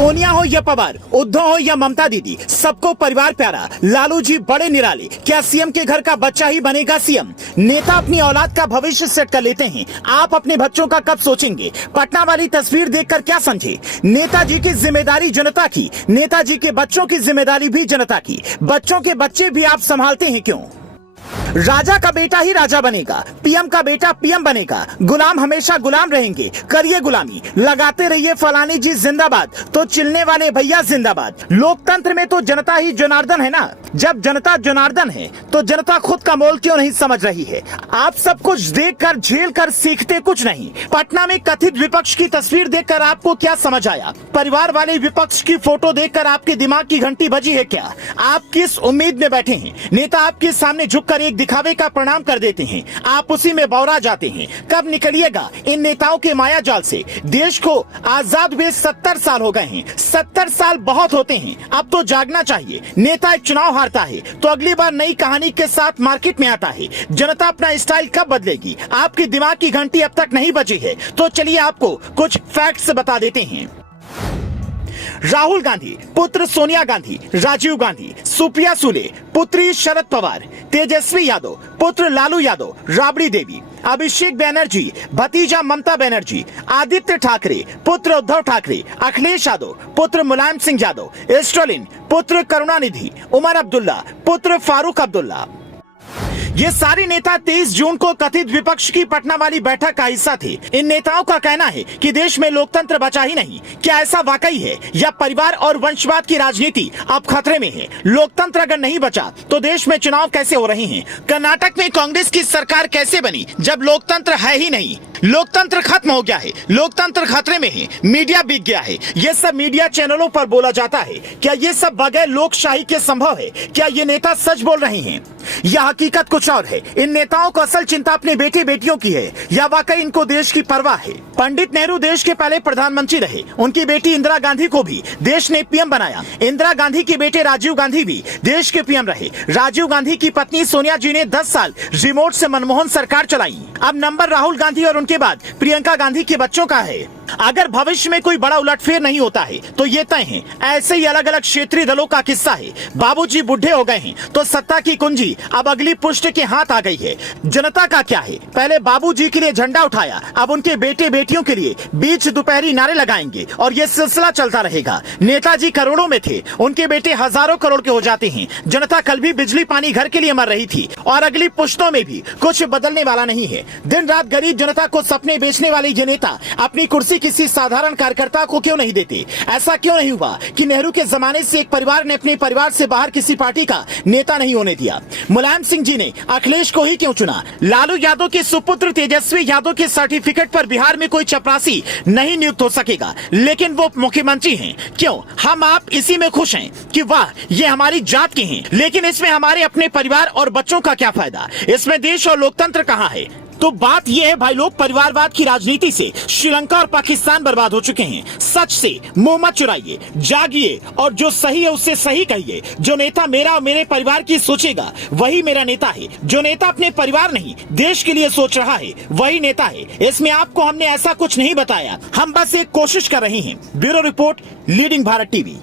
सोनिया हो या पवार, उद्धव हो या ममता दीदी, सबको परिवार प्यारा। लालू जी बड़े निराले, क्या सीएम के घर का बच्चा ही बनेगा सीएम? नेता अपनी औलाद का भविष्य सेट कर लेते हैं, आप अपने बच्चों का कब सोचेंगे? पटना वाली तस्वीर देखकर क्या समझे? नेताजी की जिम्मेदारी जनता की, नेताजी के बच्चों की जिम्मेदारी भी जनता की। बच्चों के बच्चे भी आप संभालते हैं क्यों? राजा का बेटा ही राजा बनेगा, पीएम का बेटा पीएम बनेगा, गुलाम हमेशा गुलाम रहेंगे। करिए गुलामी, लगाते रहिए फलानी जी जिंदाबाद, तो चिल्लने वाले भैया जिंदाबाद। लोकतंत्र में तो जनता ही जनार्दन है ना। जब जनता जनार्दन है तो जनता खुद का मोल क्यों नहीं समझ रही है? आप सब कुछ देखकर झेल कर सीखते कुछ नहीं। पटना में कथित विपक्ष की तस्वीर देखकर आपको क्या समझ आया? परिवार वाले विपक्ष की फोटो देखकर आपके दिमाग की घंटी बजी है क्या? आप किस उम्मीद में बैठे हैं? नेता आपके सामने झुककर एक दिखावे का प्रणाम कर देते हैं, आप उसी में बौरा जाते हैं। कब निकलिएगा इन नेताओं के माया जाल से? देश को आजाद हुए 70 साल हो गए हैं। 70 साल बहुत होते हैं, अब तो जागना चाहिए। नेता एक चुनाव हारता है तो अगली बार नई कहानी के साथ मार्केट में आता है। जनता अपना स्टाइल कब बदलेगी? आपकी दिमाग की घंटी अब तक नहीं बजी है, तो चलिए आपको कुछ फैक्ट्स बता देते हैं। राहुल गांधी पुत्र सोनिया गांधी, राजीव गांधी, सुप्रिया सुले पुत्री शरद पवार, तेजस्वी यादव पुत्र लालू यादव, राबड़ी देवी, अभिषेक बनर्जी भतीजा ममता बनर्जी, आदित्य ठाकरे पुत्र उद्धव ठाकरे, अखिलेश यादव पुत्र मुलायम सिंह यादव, स्टालिन पुत्र करुणानिधि, उमर अब्दुल्ला पुत्र फारूक अब्दुल्ला। ये सारे नेता 23 जून को कथित विपक्ष की पटना वाली बैठक का हिस्सा थे। इन नेताओं का कहना है कि देश में लोकतंत्र बचा ही नहीं। क्या ऐसा वाकई है या परिवार और वंशवाद की राजनीति अब खतरे में है? लोकतंत्र अगर नहीं बचा तो देश में चुनाव कैसे हो रहे हैं? कर्नाटक में कांग्रेस की सरकार कैसे बनी जब लोकतंत्र है ही नहीं? लोकतंत्र खत्म हो गया है, लोकतंत्र खतरे में है, मीडिया बिक गया है। ये सब मीडिया चैनलों पर बोला जाता है। क्या ये सब बगैर लोकशाही के संभव है? क्या ये नेता सच बोल रहे हैं या हकीकत कुछ और है? इन नेताओं को असल चिंता अपने बेटे बेटियों की है या वाकई इनको देश की परवाह है? पंडित नेहरू देश के पहले प्रधानमंत्री रहे, उनकी बेटी इंदिरा गांधी को भी देश ने पीएम बनाया। इंदिरा गांधी के बेटे राजीव गांधी भी देश के पीएम रहे। राजीव गांधी की पत्नी सोनिया जी ने 10 साल रिमोट से मनमोहन सरकार चलाई। अब नंबर राहुल गांधी और उनके बाद प्रियंका गांधी के बच्चों का है। अगर भविष्य में कोई बड़ा उलटफेर नहीं होता है तो ये तय है। ऐसे ही अलग अलग क्षेत्रीय दलों का किस्सा है। बाबूजी बुढ़े हो गए हैं तो सत्ता की कुंजी अब अगली पुष्ट के हाथ आ गई है। जनता का क्या है? पहले बाबूजी के लिए झंडा उठाया, अब उनके बेटे बेटियों के लिए बीच दोपहरी नारे लगाएंगे और ये सिलसिला चलता रहेगा। नेताजी करोड़ों में थे, उनके बेटे हजारों करोड़ के हो जाते हैं। जनता कल भी बिजली पानी घर के लिए मर रही थी और अगली पुश्तों में भी कुछ बदलने वाला नहीं है। दिन रात गरीब जनता को सपने बेचने वाले ये नेता अपनी कुर्सी किसी साधारण कार्यकर्ता को क्यों नहीं देते? ऐसा क्यों नहीं हुआ कि नेहरू के जमाने से एक परिवार ने अपने परिवार से बाहर किसी पार्टी का नेता नहीं होने दिया? मुलायम सिंह जी ने अखिलेश को ही क्यों चुना? लालू यादव के सुपुत्र तेजस्वी यादव के सर्टिफिकेट पर बिहार में कोई चपरासी नहीं नियुक्त हो सकेगा, लेकिन वो मुख्यमंत्री हैं। क्यों? हम आप इसी में खुश हैं कि वाह ये हमारी जात के हैं, लेकिन इसमें हमारे अपने परिवार और बच्चों का क्या फायदा? इसमें देश और लोकतंत्र कहाँ है? तो बात यह है भाई लोग, परिवारवाद की राजनीति से श्रीलंका और पाकिस्तान बर्बाद हो चुके हैं। सच से मुंह मत चुराइए, जागिए और जो सही है उससे सही कहिए। जो नेता मेरा और मेरे परिवार की सोचेगा वही मेरा नेता है। जो नेता अपने परिवार नहीं देश के लिए सोच रहा है वही नेता है। इसमें आपको हमने ऐसा कुछ नहीं बताया, हम बस एक कोशिश कर रहे हैं। Bureau report, leading Bharat TV.